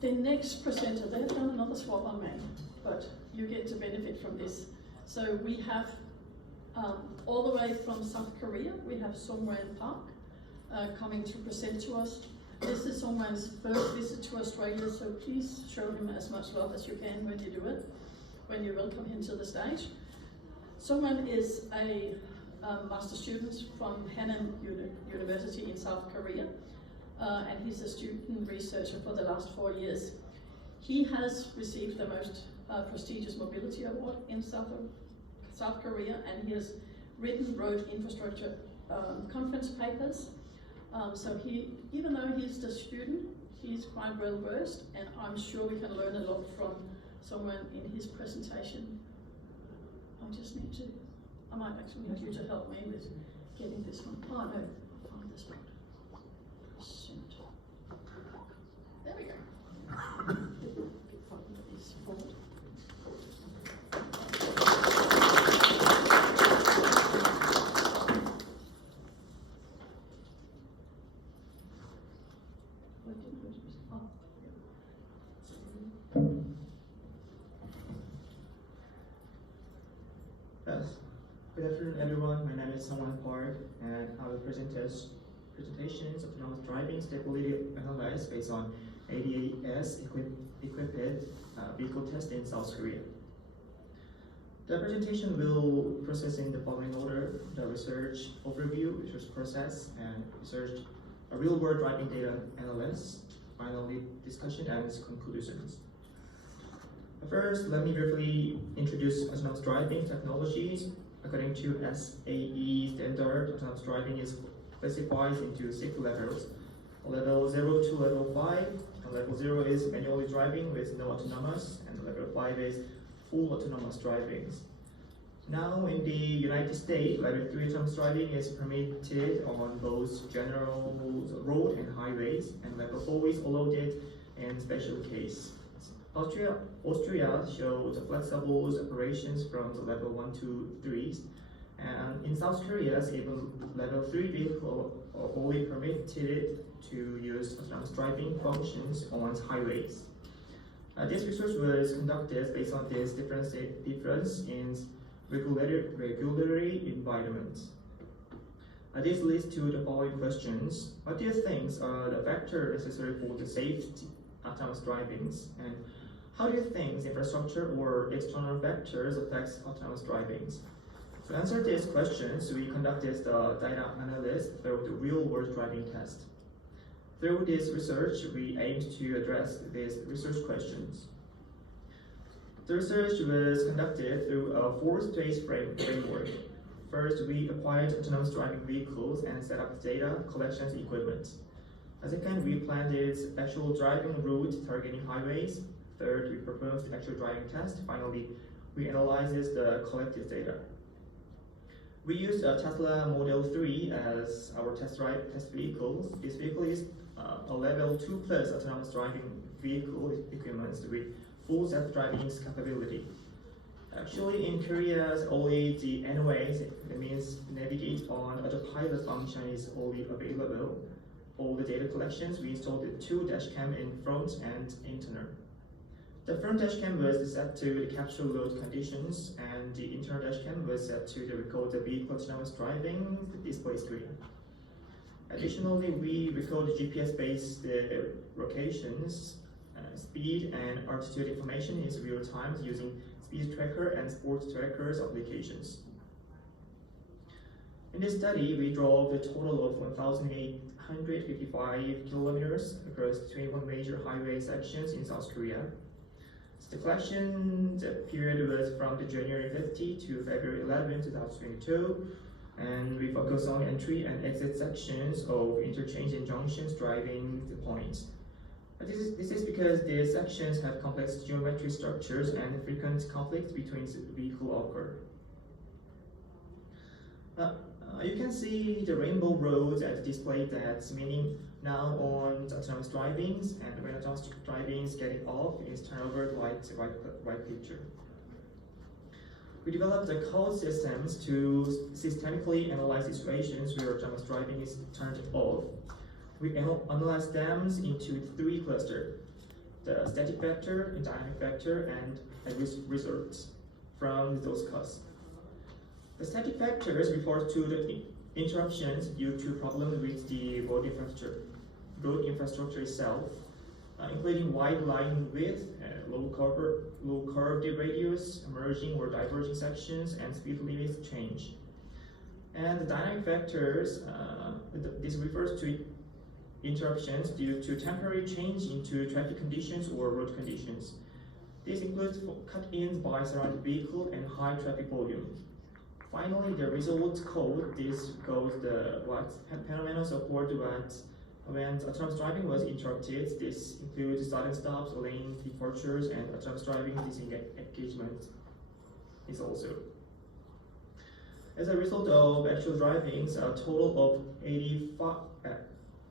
The next presenter, they have done another swap on me, but you get to benefit from this. So we have all the way from South Korea, we have Songwan Park coming to present to us. This is Songwan's first visit to Australia, so please show him as much love as you can when you do it, when you welcome him to the stage. Songwan is a master student from Hanam University in South Korea, and he's a student researcher for the last 4 years. He has received the most prestigious mobility award in South Korea, and he has written road infrastructure conference papers. So even though he's the student, he's quite well versed, and I'm sure we can learn a lot from someone in his presentation. I might actually need you to help me with getting this one. Oh no, I'll find this one. Shoot. There we go. Forward. Good afternoon, everyone. My name is Songwan Park, and I will present presentations of autonomous driving stability analysis based on ADAS equipped vehicle test in South Korea. The presentation will process in the following order: the research overview, research process, and research real-world driving data analysis, finally discussion and conclusions. First, let me briefly introduce autonomous driving technologies. According to SAE standard, autonomous driving is classified into 6 levels. Level 0 to level 5. Level 0 is manually driving with no autonomous, and level 5 is full autonomous driving. Now in the United States, level 3 autonomous driving is permitted on both general road and highways, and level 4 is allowed in special case. Austria showed flexible operations from the level 1 to 3, and in South Korea, even level 3 vehicles are only permitted to use autonomous driving functions on highways. This research was conducted based on this difference in regulatory environment. This leads to the following questions. What do you think are the factors necessary for the safety autonomous driving, and how do you think infrastructure or external factors affect autonomous driving? To answer these questions, we conducted the data analysis through the real-world driving test. Through this research, we aimed to address these research questions. The research was conducted through a 4-stage framework. First, we acquired autonomous driving vehicles and set up data collection equipment. Second, we planned its actual driving route targeting highways. Third, we performed the actual driving test. Finally, we analyzed the collected data. We used a Tesla Model 3 as our test vehicle. This vehicle is a level 2 plus autonomous driving vehicle equipment with full self-driving capability. Actually, in Korea, only the NOAs, that means navigate on autopilot function, is only available. For the data collections, we installed the 2 dashcam in front and internal. The front dashcam was set to capture road conditions, and the internal dashcam was set to record the vehicle autonomous driving display screen. Additionally, we record GPS-based locations, speed, and altitude information in real time using speed tracker and sports trackers applications. In this study, we drove a total of 1,855 kilometers across 21 major highway sections in South Korea. The collection period was from January 50 to February 11, 2022, and we focus on entry and exit sections of interchange and junctions driving the points. This is because the sections have complex geometric structures and frequent conflicts between vehicles occur. You can see the rainbow roads at the display, that's meaning now on autonomous driving, and when autonomous driving is getting off, it's turned over to right picture. We developed the code systems to systemically analyze situations where autonomous driving is turned off. We analyze them into 3 clusters. the static vector and dynamic vector and results from those costs. The static vectors refer to the interruptions due to problems with the road infrastructure itself, including wide line width, low curved radius, emerging or diverging sections, and speed limits change. And the dynamic vectors, this refers to interruptions due to temporary change into traffic conditions or road conditions. This includes cut-ins by surrounding vehicle and high traffic volume. Finally, the result code, this goes what phenomena support when autonomous driving was interrupted. This includes sudden stops, lane departures, and autonomous driving disengagement is also. As a result of actual drivings, a total of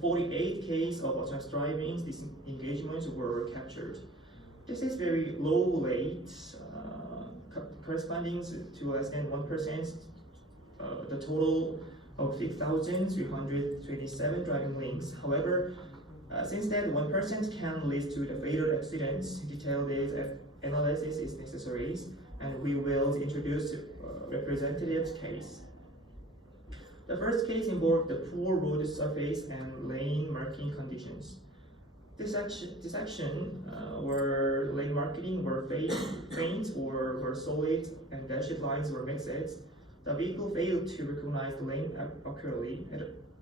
48 cases of autonomous driving disengagements were captured. This is very low rate, corresponding to less than 1%. The total of 6,327 driving links. However, since that 1% can lead to the fatal accidents, detailed analysis is necessary, and we will introduce representative case. The first case involved the poor road surface and lane marking conditions. This action where lane marking were faint or were solid and dashed lines were mixed, the vehicle failed to recognize the lane accurately.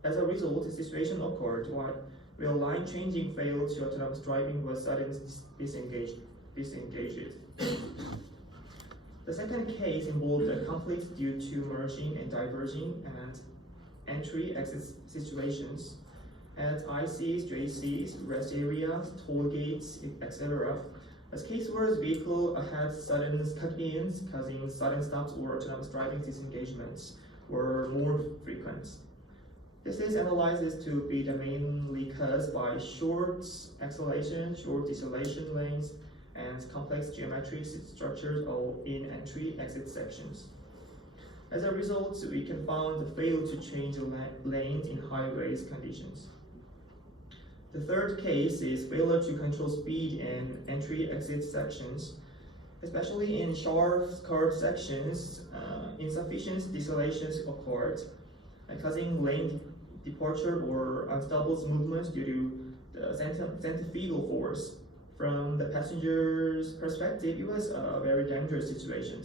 As a result, the situation occurred where line changing failed to autonomous driving was suddenly disengaged. The second case involved a conflict due to merging and diverging and entry-exit situations at ICs, JCs, rest areas, toll gates, etc. As case where the vehicle had sudden cut-ins, causing sudden stops or autonomous driving disengagements were more frequent. This is analyzed to be mainly caused by short acceleration, short deceleration lanes, and complex geometric structures in entry-exit sections. As a result, we can find the failure to change lanes in highways conditions. The third case is failure to control speed in entry-exit sections, especially in sharp curved sections. Insufficient decelerations occurred, causing lane departure or unstable movements due to the centrifugal force. From the passenger's perspective, it was a very dangerous situation.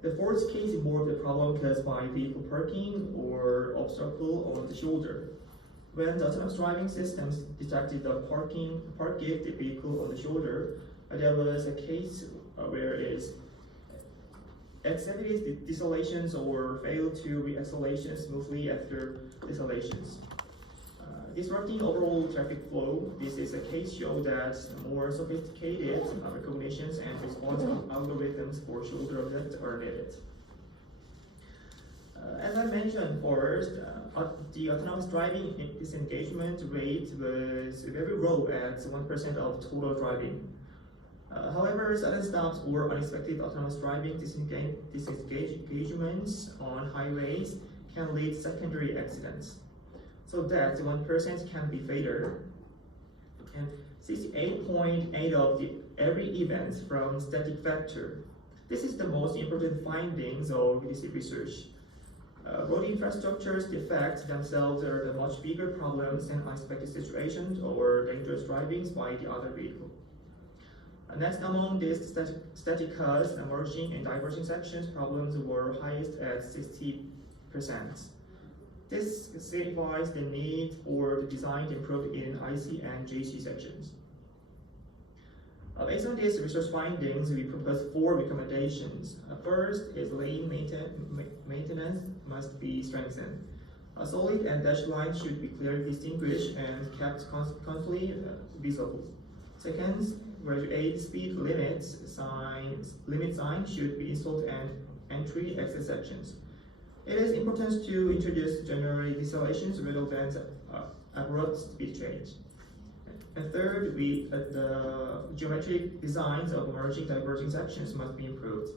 The fourth case involved a problem caused by vehicle parking or obstacle on the shoulder. When the autonomous driving systems detected the parked vehicle on the shoulder, there was a case where it exhibited decelerations or failed to re-acceleration smoothly after decelerations. Disrupting overall traffic flow, this is a case show that more sophisticated recognitions and response algorithms for shoulder objects are needed. As I mentioned first, the autonomous driving disengagement rate was very low at 1% of total driving. However, sudden stops or unexpected autonomous driving disengagements on highways can lead to secondary accidents. So that 1% can be fatal. And 68.8 of every event from static vector. This is the most important findings of this research. Road infrastructure's defects themselves are the much bigger problems than unexpected situations or dangerous drivings by the other vehicle. Next, among these static cause, emerging and diverging sections problems were highest at 60%. This signifies the need for the design to improve in IC and JC sections. Based on these research findings, we propose 4 recommendations. First is lane maintenance must be strengthened. A solid and dashed line should be clearly distinguished and kept constantly visible. Second, graduate speed limit signs should be installed at entry-exit sections. It is important to introduce general decelerations rather than abrupt speed change. And third, the geometric designs of merging diverging sections must be improved.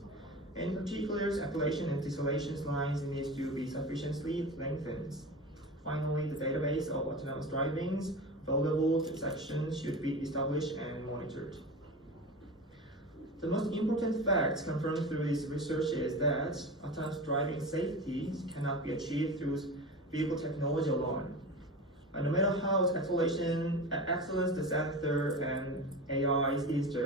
In particular, acceleration and deceleration lines need to be sufficiently lengthened. Finally, the database of autonomous drivings valuable sections should be established and monitored. The most important fact confirmed through this research is that autonomous driving safety cannot be achieved through vehicle technology alone. No matter how excellent the sensor and AI is used,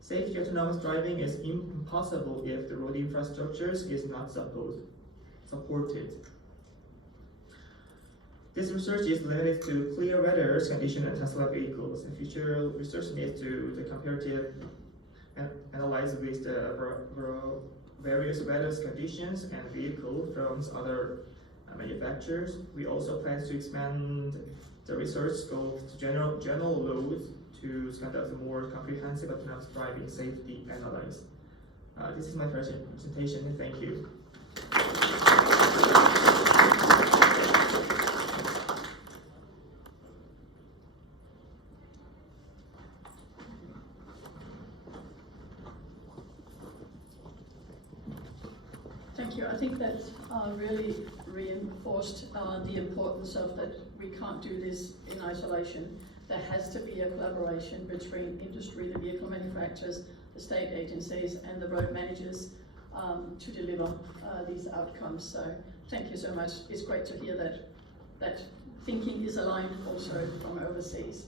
safety autonomous driving is impossible if the road infrastructure is not supported. This research is limited to clear weather condition and Tesla vehicles. And future research needs to the comparative analyze with the various weather conditions and vehicle from other manufacturers. We also plan to expand the research scope to general roads to conduct a more comprehensive autonomous driving safety analysis. This is my presentation. Thank you. Thank you. I think that really reinforced the importance of that we can't do this in isolation. There has to be a collaboration between industry, the vehicle manufacturers, the state agencies and the road managers to deliver these outcomes. So thank you so much. It's great to hear that thinking is aligned also from overseas.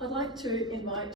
I'd like to invite